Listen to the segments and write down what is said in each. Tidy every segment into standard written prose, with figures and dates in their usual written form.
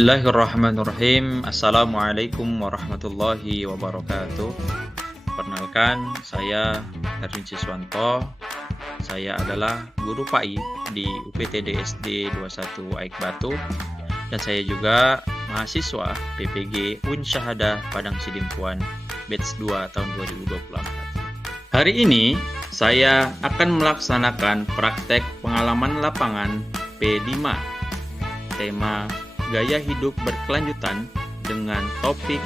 Bismillahirrahmanirrahim. Assalamualaikum warahmatullahi wabarakatuh. Perkenalkan, saya Erwin Siswanto. Saya adalah guru PAI di UPTD SD 21 Aik Batu. Dan saya juga mahasiswa PPG UIN Syahadah Padang Sidimpuan Batch 2 tahun 2024. Hari ini saya akan melaksanakan praktek pengalaman lapangan P5. Tema gaya hidup berkelanjutan dengan topik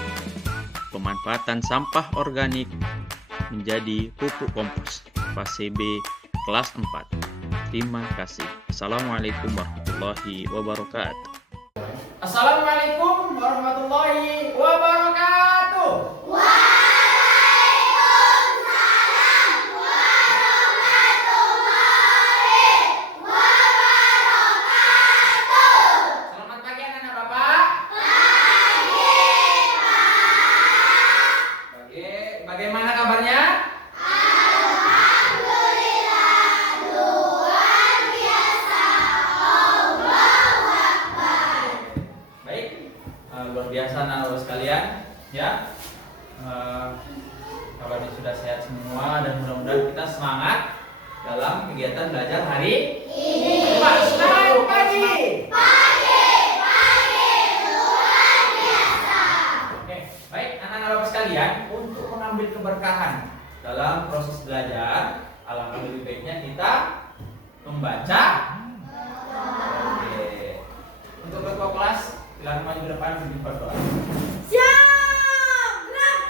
pemanfaatan sampah organik menjadi pupuk kompos fase B kelas 4. Terima kasih. Assalamualaikum warahmatullahi wabarakatuh. Assalamualaikum warahmatullahi wabarakatuh. Selamat pagi anak-anak Bapak. Bagaimana kabarnya? Luar biasa anak-anak sekalian, ya. Kabarnya sudah sehat semua dan mudah-mudahan kita semangat dalam kegiatan belajar hari ini. Selamat pagi. Oke, baik anak-anak Bapak sekalian, untuk mengambil keberkahan dalam proses belajar, alangkah lebih baiknya kita membaca. Oke. Untuk ketua kelas, silakan maju ke depan untuk berdoa. Siap, gerak.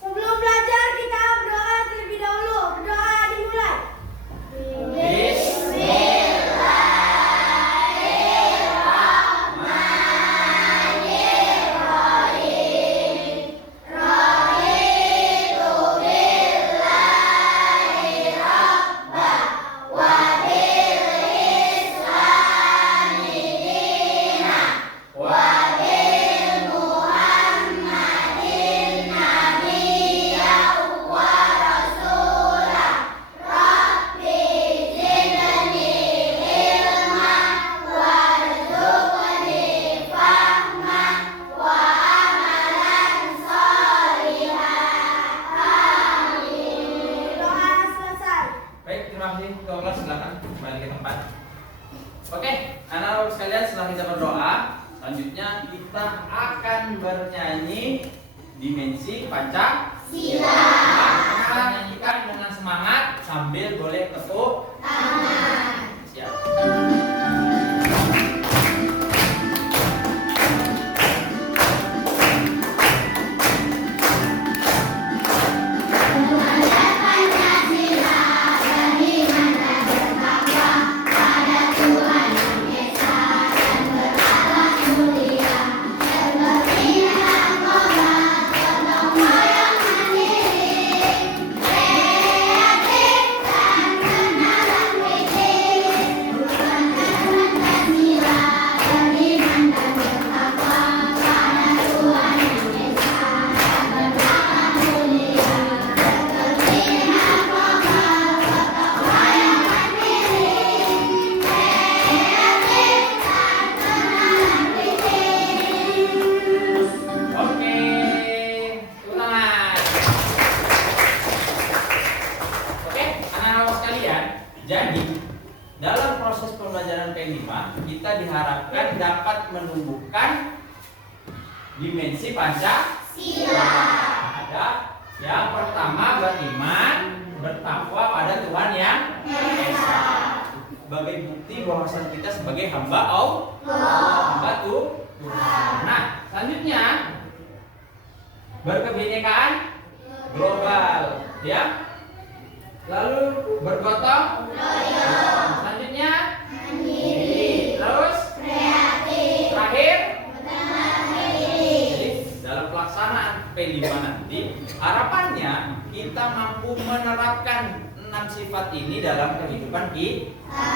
Sebelum belajar kita berdoa terlebih dahulu. Berdoa dimulai. Doa selesai. Baik, terima kasih ketua kelas, silakan kembali ke tempat. Oke, anak-anak sekalian, setelah kita berdoa, selanjutnya kita akan bernyanyi dimensi Pancasila. Kita nyanyikan dengan semangat sambil boleh tepuk tangan. Siap. Oke, tepuk tangan. Oke, anak-anak sekalian, jadi dalam proses pembelajaran P5 kita diharapkan dapat menumbuhkan dimensi Pancasila. Ada yang pertama, beriman, bertakwa pada Tuhan yang Maha Esa. Sebagai bukti bahwasan kita sebagai hamba Allah, hamba Tuhan. Nah, selanjutnya berkebinekaan global, ya. Lalu bergotong royong. Selanjutnya mandiri. Terus kreatif. Terakhir jadi dalam pelaksanaan P5 nanti harapannya kita mampu menerapkan 6 sifat ini dalam kehidupan kita,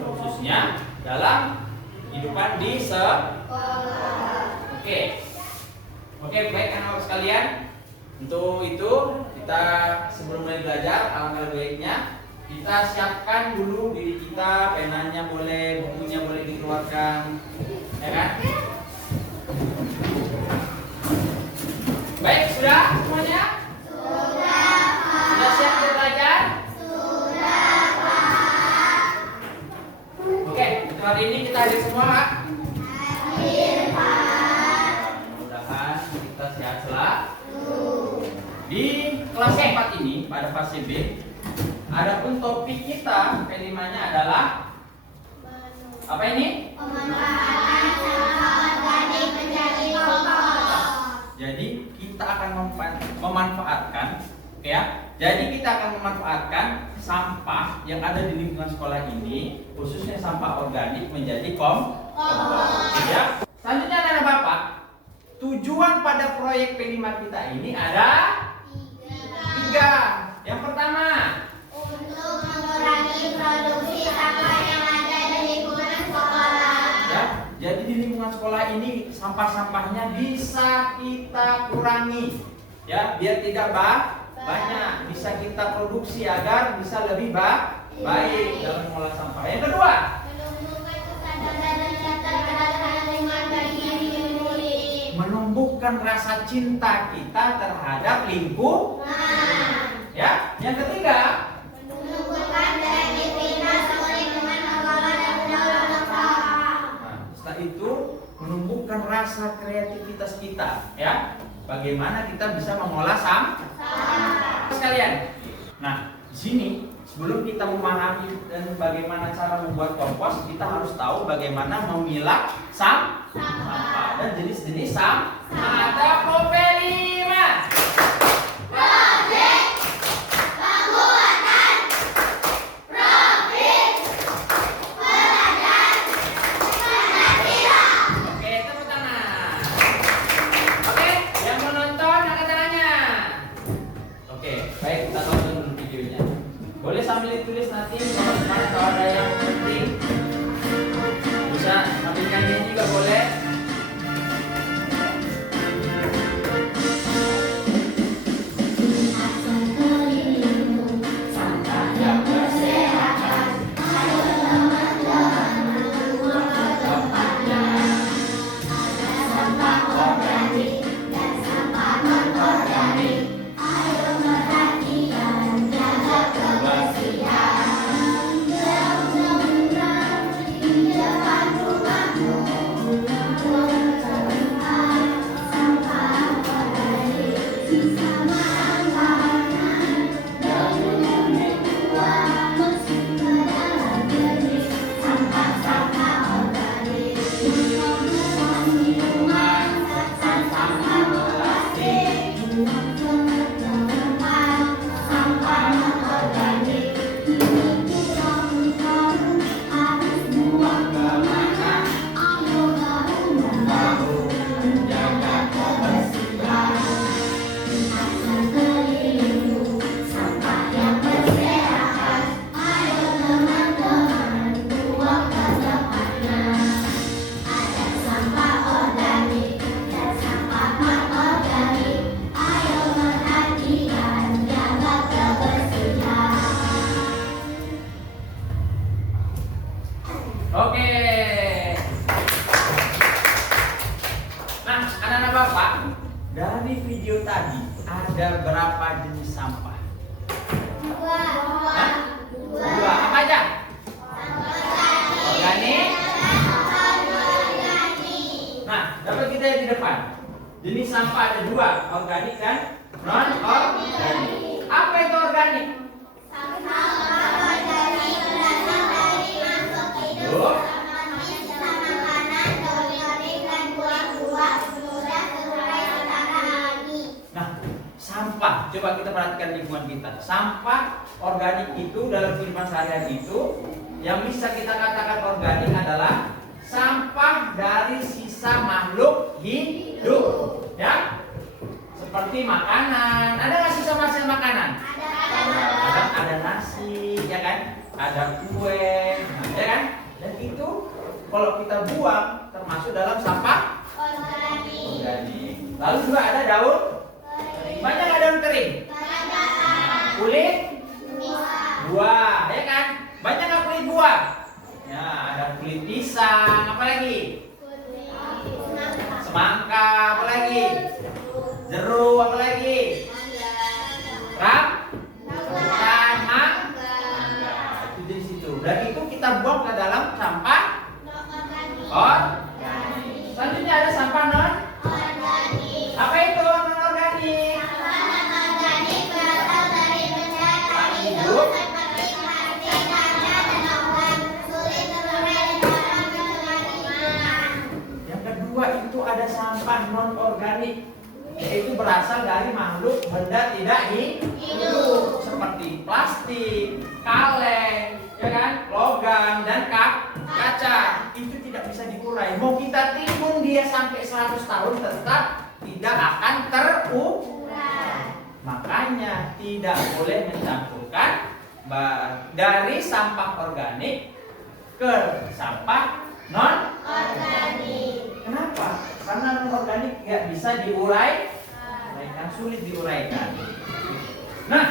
khususnya dalam kehidupan di sekolah. Oke, baik anak-anak sekalian. Untuk itu kita sebelum mulai belajar, alangkah baiknya kita siapkan dulu diri kita, penanya boleh, bukunya boleh dikeluarkan. ya kan? Baik, sudah semuanya? Sudah siap untuk belajar? Oke, untuk hari ini kita hadir semua, Kak. Mudah-mudahan kita sehat selalu. Di kelas 4 ini, pada fase B, adapun topik kita P5-nya adalah apa ini? Pemanfaatan sampah organik menjadi kompos. Jadi kita akan memanfaatkan, ya. Jadi kita akan memanfaatkan sampah yang ada di lingkungan sekolah ini, khususnya sampah organik menjadi kompos. Ya. Selanjutnya adalah Bapak. Tujuan pada proyek P5 kita ini ada 3. Yang pertama, Untuk mengurangi produksi sampah yang ada di lingkungan sekolah. ya. Jadi di lingkungan sekolah ini sampah-sampahnya bisa kita kurangi, ya, biar tidak banyak. Bisa kita produksi agar bisa lebih baik dalam mengolah sampah. Yang kedua, Menumbuhkan kesadaran dan kesadaran lingkungan bagi diri sendiri. menumbuhkan rasa cinta kita terhadap lingkungan. Ya. Yang ketiga, Menumbuhkan kreativitas oleh dengan mengolah dan mendaur sampah. nah, setelah itu menumbuhkan rasa kreativitas kita, ya. Bagaimana kita bisa mengolah sampah sekalian. Nah, di sini sebelum kita memahami dan bagaimana cara membuat kompos, kita harus tahu bagaimana memilah sampah dan jenis-jenis sampah. Ada P5. Oke, tepuk tangan. Oke, yang menonton angkat tangannya. Oke, baik, kita tonton dulu videonya. Boleh sambil ditulis nanti teman-teman kalau ada yang penting. Bisa sambil nyanyi juga boleh. Oke. Nah, anak-anak Bapak, dari video tadi ada berapa jenis sampah? Hah? Dua. Apa aja? Organik. Nah, dapat kita lihat di depan. Jenis sampah ada 2, organik dan non-organik. Apa itu organik? Tuh. Nah, sampah. Coba kita perhatikan lingkungan kita. Sampah organik itu dalam kehidupan sehari-hari itu yang bisa kita katakan organik adalah sampah dari sisa makhluk hidup. Ya, seperti makanan. Ada nggak sisa-sisa makanan? Ada nasi, ya kan? Ada kue, ya kan? Dan itu kalau kita buang termasuk dalam sampah organik. Lalu juga ada daun. Banyak nggak daun kering? Kulit buah, ya kan? Banyak nggak kulit buah? Ya, ada kulit pisang, apa lagi? semangka, apa lagi? Jeruk, apa lagi? Rambutan, mangga. Itu di situ. Dan itu kita buang ke dalam sampah organik. Selanjutnya ada sampah non organik. Apa itu non organik? Sampah organik berasal dari benda tak hidup seperti plastik, kaca, dan obat. Sulit terurai dan dalam kemungkinan. Yang kedua itu ada sampah non organik, yaitu berasal dari makhluk benda tidak hidup seperti plastik, kaleng, ya kan, logam dan kaca. Itu tidak bisa diurai. Mau kita timbun dia sampai 100 tahun tetap tidak akan terurai. Makanya tidak boleh mencampurkan dari sampah organik ke sampah non Organik. Kenapa? Karena non organik nggak bisa diurai, sulit diuraikan. Nah,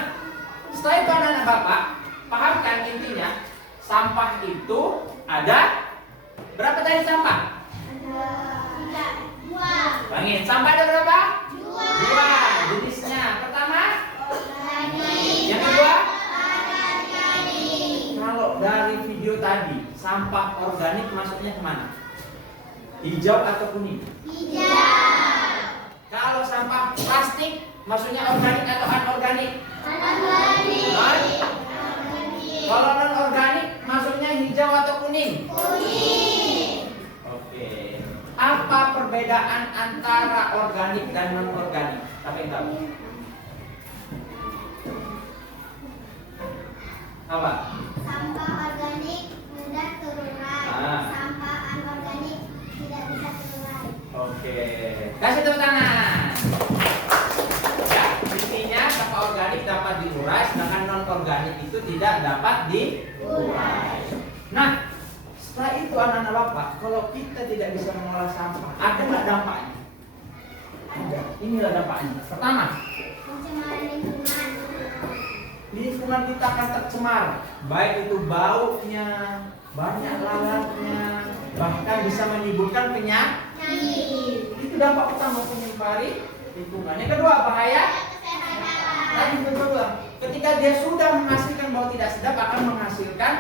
setelah itu anak-anak bapak pahamkan intinya, sampah itu ada berapa tadi sampah? Ada dua. Bangin, sampah ada berapa? Dua. Dua jenisnya. Pertama, Organik. yang kedua. Anorganik. Kalau dari video tadi, sampah organik masuknya kemana? Hijau atau kuning? Hijau. Kalau sampah plastik masuknya organik atau anorganik? Anorganik. Kalau non organik masuknya hijau atau kuning? Kuning. Oke. Apa perbedaan antara organik dan non organik? Siapa yang tahu? Apa? Sampah organik mudah terurai. Ah. Sampah anorganik tidak bisa terurai. Oke. Kasih tepuk tangan. Ya, intinya sampah organik dapat diurai, sedangkan non organik itu tidak dapat diurai. Nah, setelah itu anak-anak bapak, kalau kita tidak bisa mengolah sampah, ada nggak dampaknya? Ada. Inilah dampaknya. Pertama, Pencemaran lingkungan. lingkungan kita akan tercemar, baik itu baunya, banyak lalatnya, bahkan bisa menimbulkan penyakit. Itu dampak utama penyembari lingkungan. Yang kedua, bahaya. Tadi kedua, ketika dia sudah menghasilkan bau tidak sedap, akan menghasilkan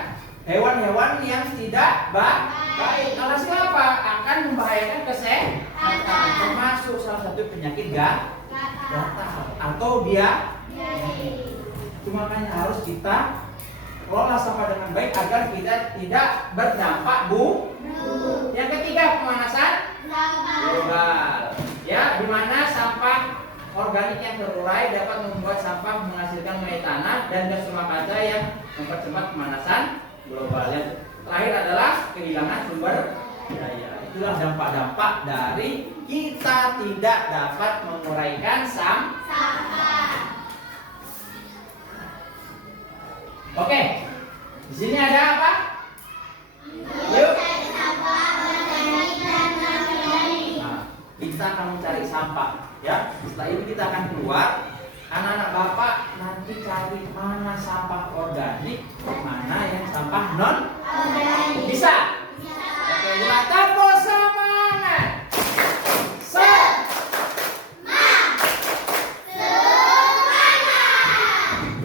hewan-hewan yang tidak baik. Alhasil apa? Akan membahayakan kesehatan, termasuk salah satu penyakit gatal atau dia. Itu makanya harus kita kelola sampah dengan baik agar kita tidak berdampak Yang ketiga, pemanasan global. Ya, di mana sampah organik yang terurai dapat membuat sampah menghasilkan metana dan gas rumah kaca yang mempercepat pemanasan global. Yang terakhir adalah kehilangan sumber daya. Itulah dampak-dampak dari kita tidak dapat menguraikan Sampah. Oke, di sini ada apa? Yuk. Sampah organik dan anorganik. Nah, kita akan mencari sampah, ya. Setelah ini kita akan keluar. Anak-anak bapak nanti cari mana sampah organik, mana yang sampah non Organik. bisa. Oke, kita tepuk semangat.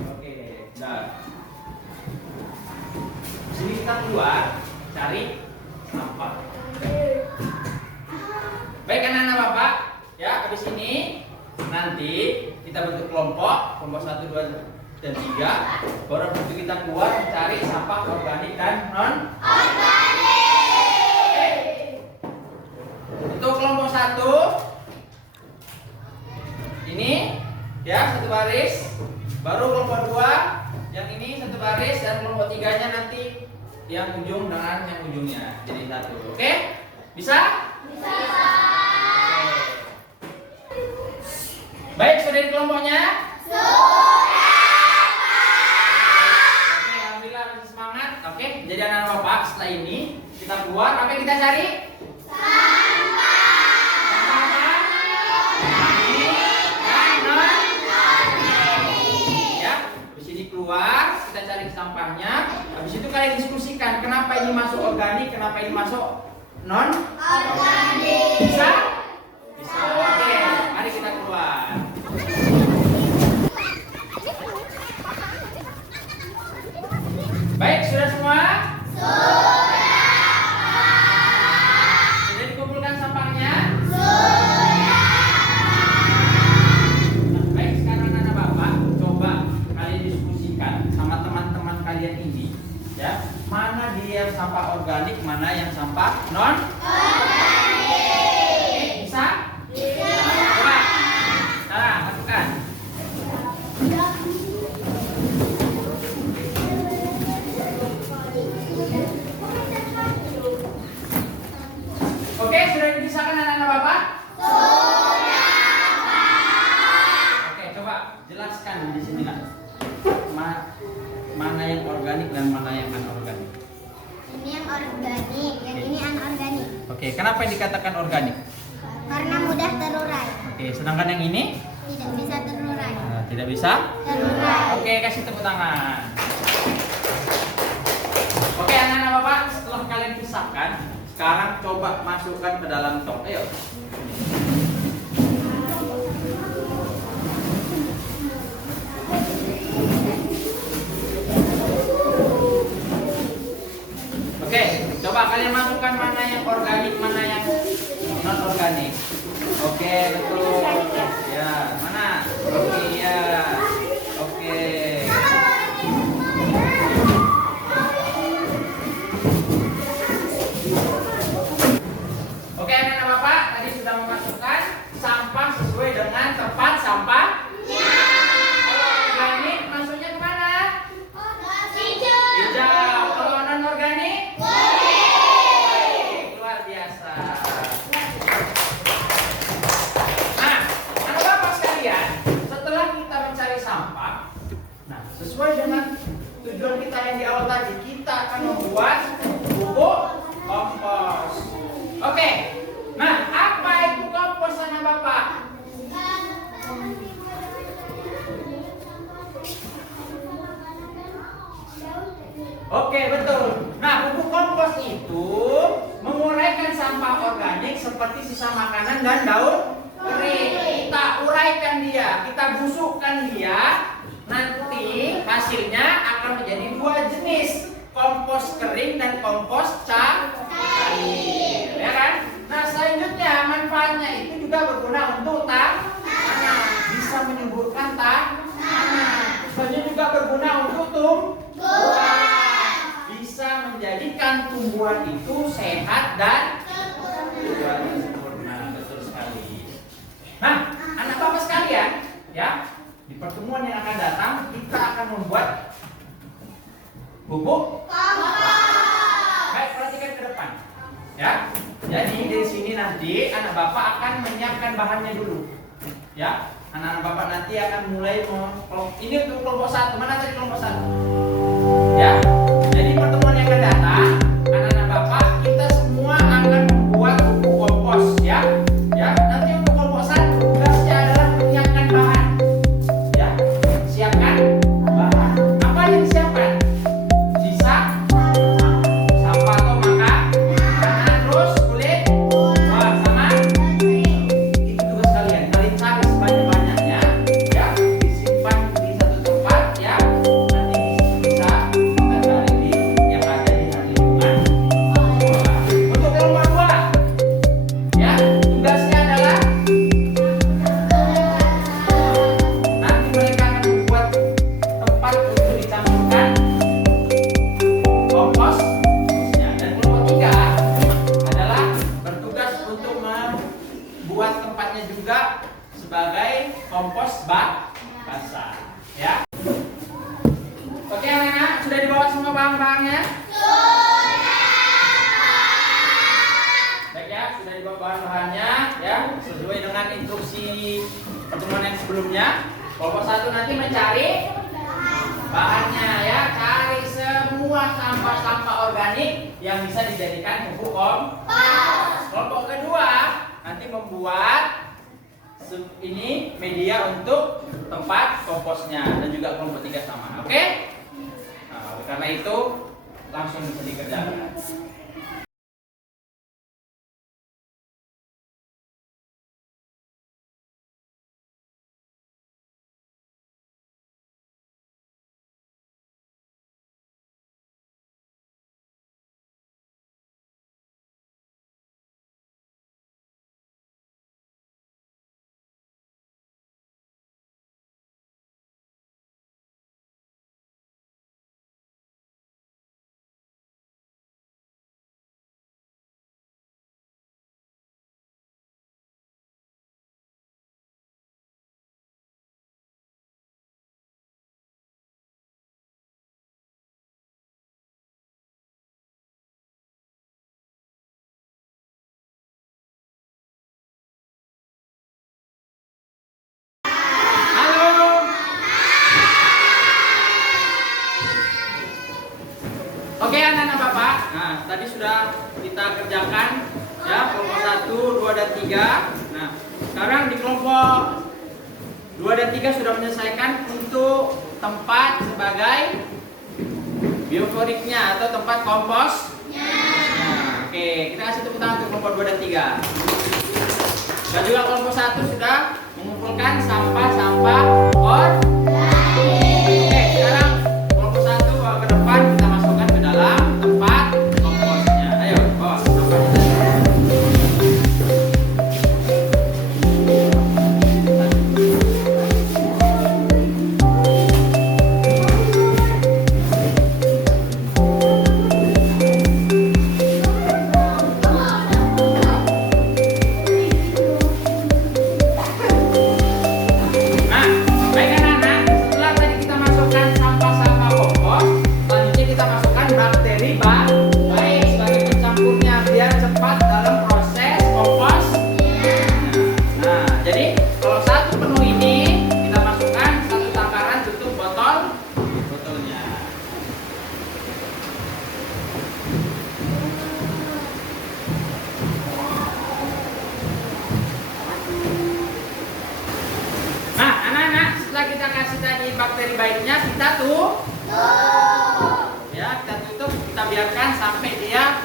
Oke, dah. Sini kita keluar cari sampah. Baik anak-anak bapak, ya habis ini nanti kita bentuk kelompok 1, 2, dan 3. Baru bentuk kita keluar mencari sampah organik dan non organik. Untuk kelompok 1 ini ya satu baris. Baru kelompok 2 yang ini satu baris, dan kelompok 3-nya nanti yang ujung dengan yang ujungnya jadi satu. Oke? Bisa? Bisa. Baik, sudah di kelompoknya? Sudah. Oke, alhamdulillah masih semangat. Oke, jadi anak-anak bapak setelah ini kita keluar, apa yang kita cari? Sampah. Sampah organik dan non organik. Ya, habis ini keluar kita cari sampahnya. Habis itu kalian diskusikan kenapa ini masuk organik, kenapa ini masuk non Organik. bisa? Baik, sudah semua? Sudah dikumpulkan sampahnya? Nah, baik, sekarang anak bapak coba kalian diskusikan sama teman-teman kalian ini, ya, mana dia sampah organik, mana yang sampah non organik. Bisa? Coba. Nah, lakukan. Oke, sudah dipisahkan anak-anak bapak? Oke, coba jelaskan di sini lah. Mana yang organik dan mana yang anorganik. Ini yang organik, yang ini anorganik. Oke, kenapa dikatakan organik? Karena mudah terurai. Oke, sedangkan yang ini Tidak bisa terurai. tidak bisa. Terurai. Oke, kasih tepuk tangan. Oke, anak-anak bapak, setelah kalian pisahkan, sekarang coba masukkan ke dalam tong. Ayo. Oke, coba kalian masukkan mana yang organik, mana yang non organik. Oke, betul. Ya, mana? Oke, ya. Oke. Oke, anak-anak bapak, tadi sudah memasukkan sampah sesuai dengan tempat sampah. Kalau organik masuknya kemana? Hijau. Kalau non organik? Luar biasa. Nah, anak bapak sekalian, setelah kita mencari sampah, nah sesuai dengan tujuan kita yang di awal tadi, kita akan membuat pupuk kompos. Oke, nah apa itu kompos anak bapak? Oke, betul. Nah, pupuk kompos itu menguraikan sampah organik seperti sisa makanan dan daun kering. Kita uraikan dia, kita busukkan dia. Nanti hasilnya akan menjadi dua jenis, kompos kering dan kompos cair, ya kan? Nah, selanjutnya manfaatnya itu juga berguna untuk tanah, bisa menyuburkan tanah. Selanjutnya juga berguna untuk tumbuhan. Bisa menjadikan tumbuhan itu sehat dan sempurna. Betul sekali. Nah, anak bapak sekalian, ya, di pertemuan yang akan datang kita akan membuat pupuk. Baik, perhatikan ke depan, ya. Jadi di sini nanti anak bapak akan menyiapkan bahannya dulu, ya. Anak-anak bapak nanti akan mulai ini untuk kelompok 1. Mana tadi kelompok 1? Ya. Jadi pertemuan yang akan datang, anak-anak bapak kita semua akan membuat pupuk kompos, ya. Ya, nanti untuk kelompok 1 tugasnya adalah menyiapkan bahan. Ya, siapkan bahan. Apa yang disiapkan? Sisa sampah atau makanan, terus kulit buah sama itu tugas kalian. Kalian cari sebanyak-banyaknya, ya, disimpan di satu tempat, ya. Nanti bisa kita cari di yang ada di lingkungan. Untuk kelompok 2, ya, tugasnya adalah nanti mereka akan membuat tempat untuk dicampurkan kompos. Ya, dan kelompok 3 adalah bertugas untuk membuat tempatnya juga sebagai kompos basah, ya. Oke, anak-anak, sudah dibawa semua bahan-bahannya? Baik, ya, sudah dibawa bahan-bahannya, ya, sesuai dengan instruksi pertemuan yang sebelumnya. Kelompok 1 nanti mencari bahannya, ya, cari semua sampah-sampah organik yang bisa dijadikan pupuk kompos. Kelompok kedua nanti membuat ini media untuk tempat komposnya, dan juga kelompok 3 sama. Oke? Nah, karena itu langsung bisa dikerjakan. Oke anak-anak Bapak, nah tadi sudah kita kerjakan ya kelompok 1, 2, dan 3. Nah sekarang di kelompok 2 dan 3 sudah menyelesaikan untuk tempat sebagai bioforiknya atau tempat kompos. Nah, oke, kita kasih tepuk tangan untuk kelompok 2 dan 3. Dan juga kelompok 1 sudah mengumpulkan sampah-sampah organik. Oke, sekarang kelompok 1 bawa ke depan, kita masukkan ke dalam tempat komposnya. Ayo, bawa sampahnya. Nah, baik anak-anak, setelah tadi kita masukkan sampah-sampah kompos, selanjutnya kita masukkan bakteri baik sebagai pencampurnya biar cepat dalam proses kompos. Nah, jadi kalau satu penuh ini kita masukkan 1 takaran tutup botolnya. Nah, anak-anak, setelah kita kasih tadi bakteri baiknya, kita ya, kita tutup, kita biarkan sampai dia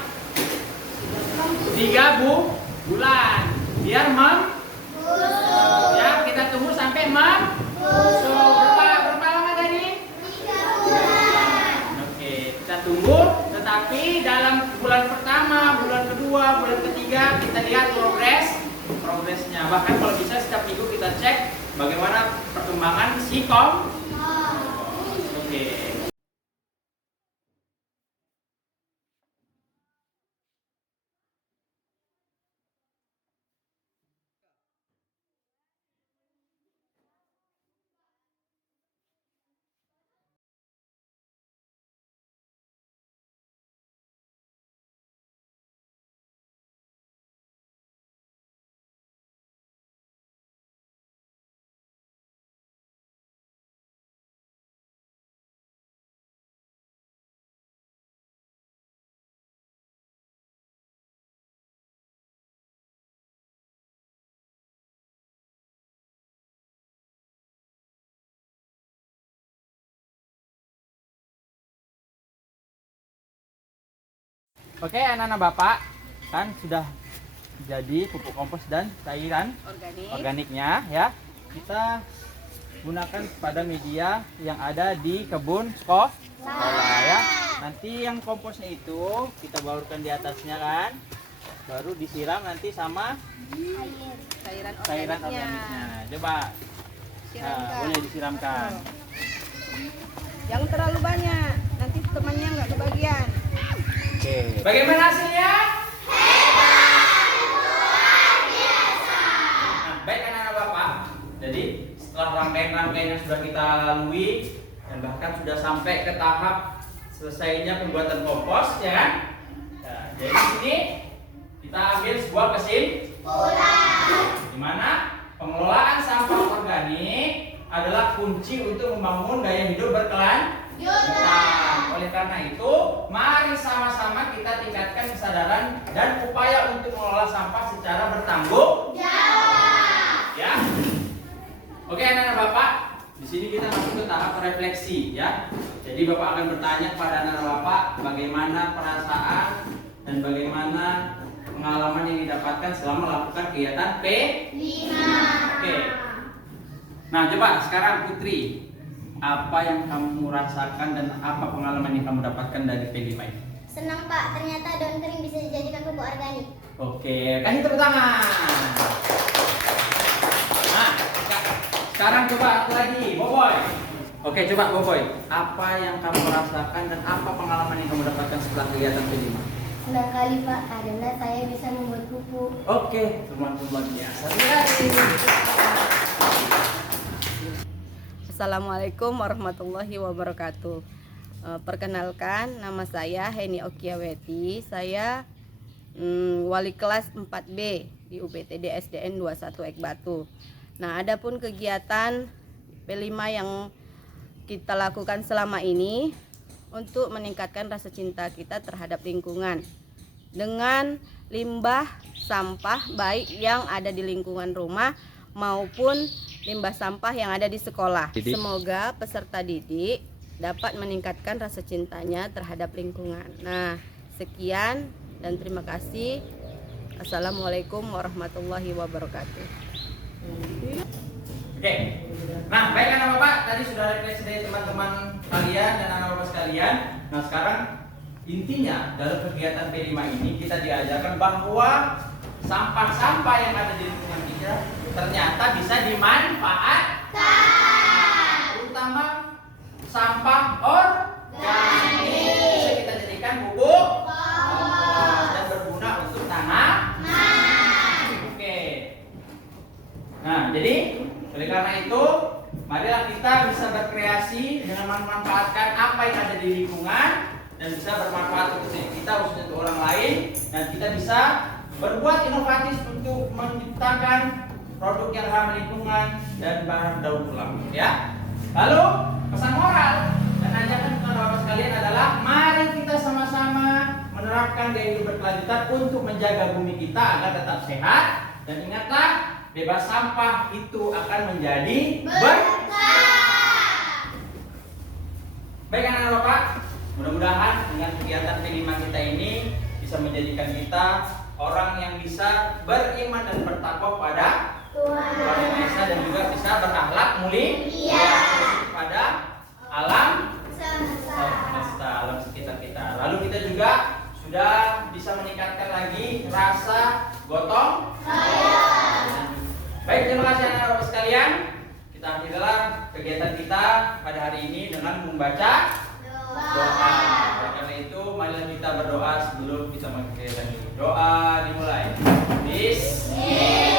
3 bulan. Biar ya, kita tunggu sampai membusuk. Berapa lama tadi? 3 bulan. Oke, kita tunggu, tetapi dalam bulan pertama, bulan kedua, bulan ketiga kita lihat progresnya. Bahkan kalau bisa setiap minggu kita cek bagaimana perkembangan si kompos. Oke. Oke, anak-anak Bapak, kan sudah jadi pupuk kompos dan cairan organiknya ya. Kita gunakan pada media yang ada di kebun sekolah ya. Nanti yang komposnya itu kita baurkan di atasnya kan, baru disiram nanti sama cairan organiknya. Coba, boleh disiramkan. Jangan terlalu banyak, nanti temannya nggak kebagian. Oke. Bagaimana hasilnya? Nah, baik anak-anak Bapak. Jadi setelah rangkaian-rangkaian yang sudah kita lalui dan bahkan sudah sampai ke tahap selesainya pembuatan kompos, ya kan? Nah, jadi di sini kita ambil sebuah kesimpulan, di mana pengelolaan sampah organik adalah kunci untuk membangun gaya hidup berkelanjutan. Oleh karena itu, mari sama-sama kita tingkatkan kesadaran dan upaya untuk mengelola sampah secara bertanggung jawab. Ya. Oke, anak-anak Bapak, di sini kita masuk ke tahap refleksi, ya. Jadi Bapak akan bertanya kepada anak-anak Bapak bagaimana perasaan dan bagaimana pengalaman yang didapatkan selama melakukan kegiatan P5. Oke. Nah, coba sekarang Putri, apa yang kamu rasakan dan apa pengalaman yang kamu dapatkan dari P5 ini? Senang Pak, ternyata daun kering bisa dijadikan pupuk organik. Oke, kasih tepuk tangan. Nah, sekarang coba aku lagi, Boboy. Oke, coba Boboy, apa yang kamu rasakan dan apa pengalaman yang kamu dapatkan setelah kegiatan P5? Senang kali Pak, karena saya bisa membuat pupuk. Oke, teman-teman biasa. Assalamualaikum warahmatullahi wabarakatuh. Perkenalkan, nama saya Heni Okiaweti. Saya wali kelas 4B di UPTD SDN 21 Ekbatu. Nah, adapun kegiatan P5 yang kita lakukan selama ini, untuk meningkatkan rasa cinta kita terhadap lingkungan dengan limbah sampah baik yang ada di lingkungan rumah maupun limbah sampah yang ada di sekolah. Semoga peserta didik dapat meningkatkan rasa cintanya terhadap lingkungan. Nah, sekian dan terima kasih. Assalamualaikum warahmatullahi wabarakatuh. Oke. Nah, baik anak bapak, tadi sudah refleksi dari teman-teman kalian dan anak bapak sekalian. Nah, sekarang intinya dalam kegiatan P5 ini kita diajarkan bahwa sampah-sampah yang ada di lingkungan kita ternyata bisa dimanfaatkan, terutama sampah organik bisa kita jadikan pupuk dan berguna untuk tanaman. Oke. Nah, jadi oleh karena itu, marilah kita bisa berkreasi dengan memanfaatkan apa yang ada di lingkungan dan bisa bermanfaat untuk diri kita, khususnya untuk orang lain, dan kita bisa berbuat inovatif untuk menciptakan produk yang ramah lingkungan dan bahan daur ulang. Ya. Lalu pesan moral dan ajakan kepada bapak sekalian adalah mari kita sama-sama menerapkan gaya hidup berkelanjutan untuk menjaga bumi kita agar tetap sehat, dan ingatlah, bebas sampah itu akan menjadi berkah. Baik anak-anak bapak, mudah-mudahan dengan kegiatan P5 kita ini bisa menjadikan kita orang yang bisa beriman dan bertakwa pada Tuhan Yang Maha Esa, dan juga bisa berakhlak mulia pada alam semesta, alam sekitar kita. Lalu kita juga sudah bisa meningkatkan lagi rasa gotong royong. Baik, terima kasih anak-anak sekalian. Kita akhirilah kegiatan kita pada hari ini dengan membaca doa. Karena itu, marilah kita berdoa sebelum kita mengakhiri kegiatan ini. Doa dimulai. Bismillah.